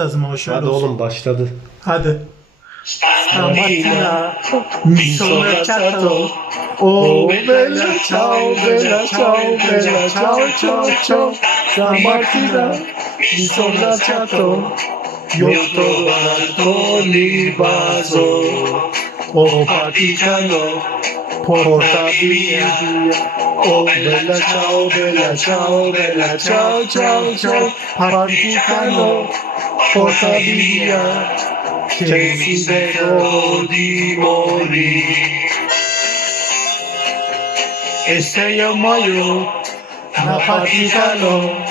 lazım ama şöyle Hadi olsun. oğlum başladı. Hadi. Stamattina, mi sono lasciato. Oh bella ciao, bella ciao, bella ciao, ciao, ciao. Stamattina mi sono lasciato. Io ho trovato l'invaso. Oh partigiano, porta via. Oh bella ciao, bella ciao, bella ciao, ciao, ciao. Partigiano, porta via. Che desidero di morire. E se io muoio da partigiano,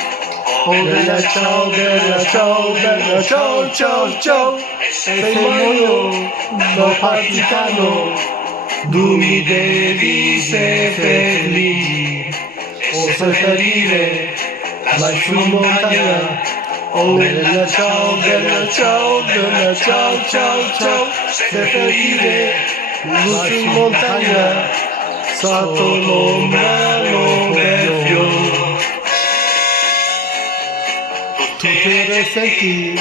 oh bella ciao, bella ciao, bella ciao, ciao, ciao. E se muoio da partigiano, tu mi devi seppellire, o seppellire lassù in montagna. Oh, Olena chao, olena chao, olena chao, chao, chao. Se ferire, luz y montaña, santo nombre, nombre fior. Tú quieres aquí,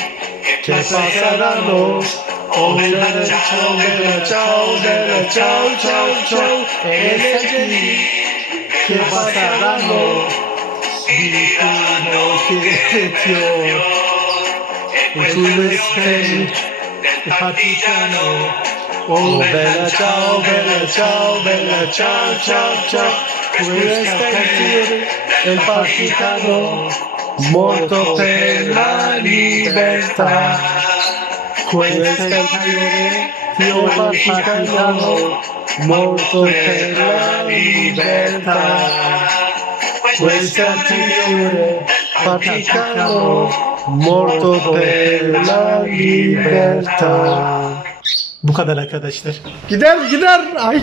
que pasará no. Olena chao, olena chao, olena chao, chao, chao. Eres aquí, que pasará no. Espíritu ho, e tu le senti, partigiano, Oh bella ciao, bella ciao, bella ciao, ciao, ciao, canzone è il partigiano, morto per la libertà. Canzone è il partigiano, morto per la libertà. Questa canzone partigiano, morto per la libertà. Bu kadar arkadaşlar. Gider gider. Ay.